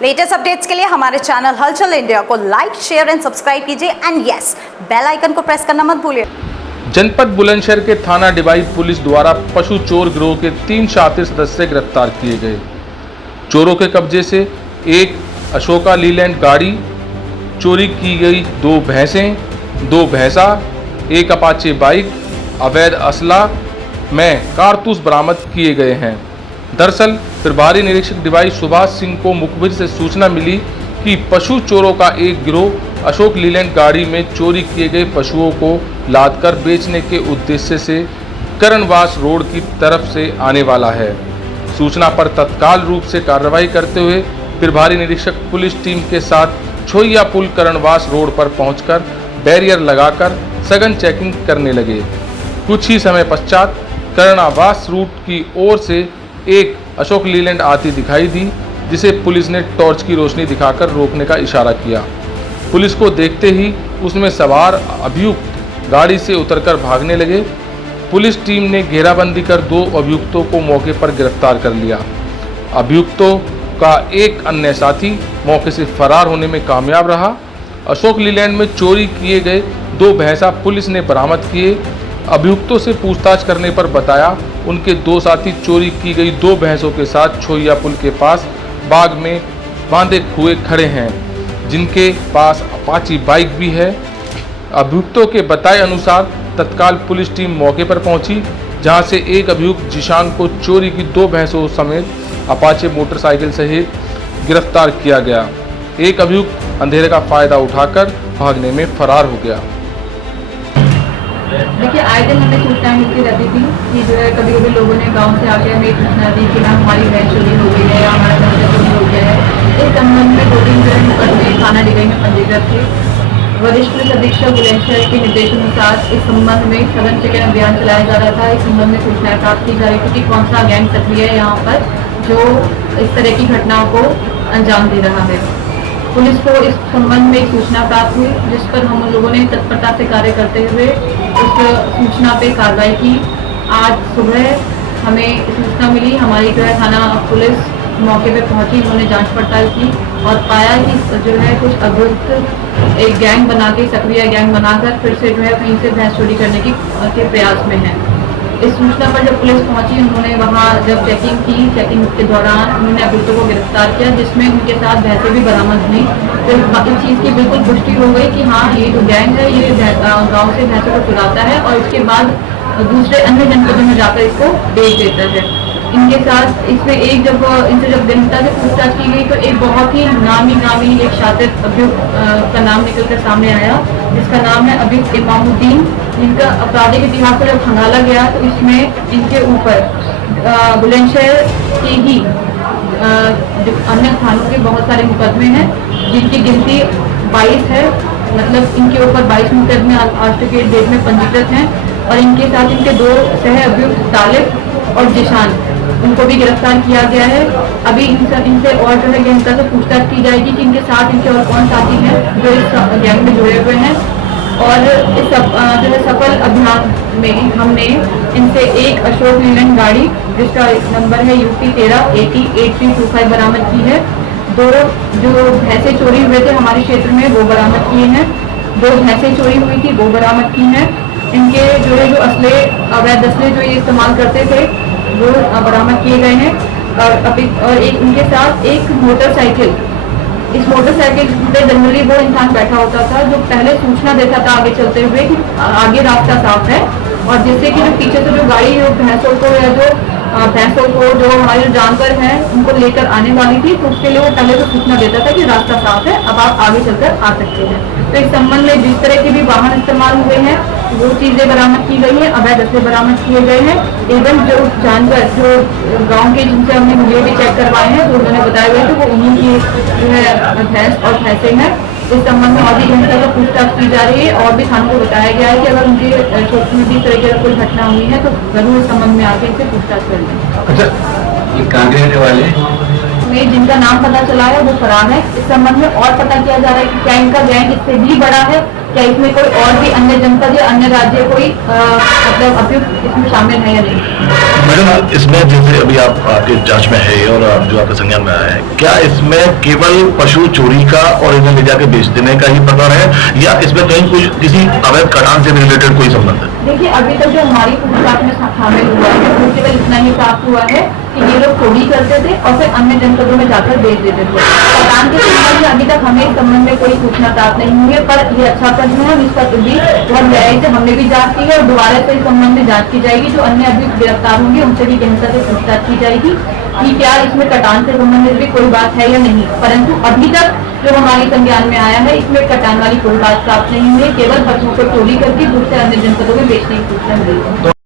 Latest updates के लिए हमारे चैनल हलचल इंडिया को लाइक, शेयर एंड सब्सक्राइब कीजिए एंड यस, बेल आइकन को प्रेस करना मत भूलिए। जनपद बुलंदशहर के थाना डिवाई पुलिस द्वारा पशु चोर गिरोह के 3 शातिर सदस्य गिरफ्तार किए गए। चोरों के कब्जे से एक अशोका लीलैंड गाड़ी, चोरी की गई 2 भैंसें, 2 भैंसा, एक अपाचे बाइक, अवैध असला में कारतूस बरामद किए गए हैं। दरअसल प्रभारी निरीक्षक डिवाई सुभाष सिंह को मुखबिर से सूचना मिली कि पशु चोरों का एक गिरोह अशोक लीलैंड गाड़ी में चोरी किए गए पशुओं को लादकर बेचने के उद्देश्य से करणवास रोड की तरफ से आने वाला है। सूचना पर तत्काल रूप से कार्रवाई करते हुए प्रभारी निरीक्षक पुलिस टीम के साथ छोइया पुल करणवास रोड पर पहुंचकर बैरियर लगाकर सघन चेकिंग करने लगे। कुछ ही समय पश्चात करणवास रूट की ओर से एक अशोक लीलैंड आती दिखाई दी, जिसे पुलिस ने टॉर्च की रोशनी दिखाकर रोकने का इशारा किया। पुलिस को देखते ही उसमें सवार अभियुक्त गाड़ी से उतरकर भागने लगे। पुलिस टीम ने घेराबंदी कर 2 अभियुक्तों को मौके पर गिरफ्तार कर लिया। अभियुक्तों का एक अन्य साथी मौके से फरार होने में कामयाब रहा। अशोक लीलैंड में चोरी किए गए 2 भैंसा पुलिस ने बरामद किए। अभियुक्तों से पूछताछ करने पर बताया उनके 2 साथी चोरी की गई 2 भैंसों के साथ छोइया पुल के पास बाग में बांधे हुए खड़े हैं, जिनके पास अपाची बाइक भी है। अभियुक्तों के बताए अनुसार तत्काल पुलिस टीम मौके पर पहुंची, जहां से एक अभियुक्त जिशान को चोरी की 2 भैंसों समेत अपाचे मोटरसाइकिल सहित गिरफ्तार किया गया। एक अभियुक्त अंधेरे का फायदा उठाकर भागने में फरार हो गया। देखिए, आए दिन हमें सूचना मिलती रहती थी कि जो है कभी कभी लोगों ने गांव से आके हमें सूचना दी कि ना हमारी भैंस चोरी हो गई है या हमारा बच्चा चोरी हो गया है। इस संबंध में 2-3 तरह मुकदमे थाना डिवाई में पंजीकृत थे। वरिष्ठ पुलिस अधीक्षक बुलंदशहर के निर्देशानुसार इस संबंध में सघन चेकिंग अभियान चलाया जा रहा था। इस संबंध में सूचनाएं प्राप्त की जा रही थी कि कौन सा गैंग सक्रिय है यहाँ पर जो इस तरह की घटनाओं को अंजाम दे रहा है। पुलिस को इस संबंध में एक सूचना प्राप्त हुई, जिस पर हम लोगों ने तत्परता से कार्य करते हुए उस सूचना पे कार्रवाई की। आज सुबह हमें सूचना मिली, हमारी जो है थाना पुलिस मौके पे पहुंची, उन्होंने जांच पड़ताल की और पाया कि जो है कुछ अभियुक्त एक गैंग बना के, सक्रिय गैंग बनाकर फिर से जो है कहीं से भैंस चोरी करने के प्रयास में है। इस सूचना पर जब पुलिस पहुंची, उन्होंने वहां जब चेकिंग की, चेकिंग के दौरान उन्होंने अभियुक्तों को गिरफ्तार किया, जिसमें उनके साथ भैंसें भी बरामद हुई। तो इस चीज़ की बिल्कुल पुष्टि हो गई कि हाँ, ये जो गैंग है ये गाँव से भैंसों को चुराता है और इसके बाद दूसरे अन्य जनपदों में जाकर इसको बेच देता है। इनके साथ इसमें एक इनसे जब गहनता से पूछताछ की गई तो एक बहुत ही नामी एक शातिर अभियुक्त का नाम निकलकर सामने आया, जिसका नाम है अभियुक्त इमामुद्दीन। इनका आपराधिक इतिहास को जब खंगाला गया तो इसमें इनके ऊपर बुलंदशहर के ही अन्य थानों के बहुत सारे मुकदमे हैं, जिनकी गिनती 22 है। मतलब इनके ऊपर 22 मुकदमे आज के डेट में पंजीकृत हैं और इनके साथ इनके 2 सह अभियुक्त तालिब और जिशान, उनको भी गिरफ्तार किया गया है। अभी इनसे और जो है गहनता से पूछताछ की जाएगी कि इनके साथ इनके और कौन साथी हैं जो इस गैंग में जुड़े हुए हैं। और इस जो है सफल अभियान में हमने इनसे एक अशोक लीलैंड गाड़ी, जिसका नंबर है UP 13 80 8325 बरामद की है। 2 जो भैंसें चोरी हुए थे हमारे क्षेत्र में वो बरामद किए हैं। 2 भैंसें चोरी हुई थी वो बरामद की हैं। इनके जो है जो असले, अवैध असले जो ये इस्तेमाल करते थे वो बरामद किए गए हैं। और एक उनके साथ एक मोटरसाइकिल, इस मोटरसाइकिल पे जनरली वो इंसान बैठा होता था जो पहले सूचना देता था आगे चलते हुए कि आगे रास्ता साफ है, और जिससे कि जो पीछे से जो गाड़ी भैंसों को या जो भैंसों को जो हमारे जो जानवर हैं उनको लेकर आने वाली थी, तो उसके लिए वो पहले तो सूचना देता था कि रास्ता साफ है, अब आप आगे चलकर आ सकते हैं। तो इस संबंध में जिस तरह के भी वाहन इस्तेमाल हुए हैं वो चीज़ें बरामद की गई हैं, अवैध असले बरामद किए गए हैं। एवं जो जानवर जो गाँव के जिनसे हमने वीडियो भी चेक करवाए हैं तो उन्होंने बताया गया कि वो उन्हीं की जो है भैंस और भैंसें हैं। इस संबंध में और भी गहनता से पूछताछ की जा रही है और भी थानों को बताया गया है कि अगर उनके क्षेत्र में भी इस तरह की कोई घटना हुई है तो जरूर इस संबंध में आके इनसे पूछताछ करेंगे। अच्छा, ये कहाँ रहने वाले में जिनका नाम पता चला है वो फरार है। इस संबंध में और पता किया जा रहा है कि क्या इनका गैंग इससे भी बड़ा है क्या इसमें कोई और भी अन्य जनपद या अन्य राज्य कोई मतलब अभियुक्त इसमें शामिल है या नहीं? मैडम, इसमें जैसे अभी आपके जांच में है और जो आपके संज्ञान में आया है, क्या इसमें केवल पशु चोरी का और इन्हें ले जाके बेच देने का ही प्रकार है या इसमें कहीं कुछ किसी अवैध कटान से रिलेटेड कोई संबंध है? देखिए, अभी तक जो हमारी पूछताछ में शामिल हुआ है वो केवल इतना ही प्राप्त हुआ है कि ये लोग चोरी करते थे और फिर अन्य जनपदों में जाकर बेच देते थे। कटान के संबंध में अभी तक हमें इस संबंध में कोई सूचना प्राप्त नहीं हुई है, पर ये अच्छा प्रश्न है, इस पर भी बहुत गहराई से हमने भी जांच की है और दोबारा से इस संबंध में जांच की जाएगी। जो अन्य अभियुक्त गिरफ्तार होंगे उनसे भी गहनता से पूछताछ की जाएगी कि क्या इसमें कटान से संबंधित भी कोई बात है या नहीं। परंतु अभी तक जो हमारे संज्ञान में आया है इसमें कटान वाली कोई बात प्राप्त नहीं हुई है, केवल पशुओं को चोरी करके दूसरे अन्य जनपदों में बेचने की सूचना मिली है।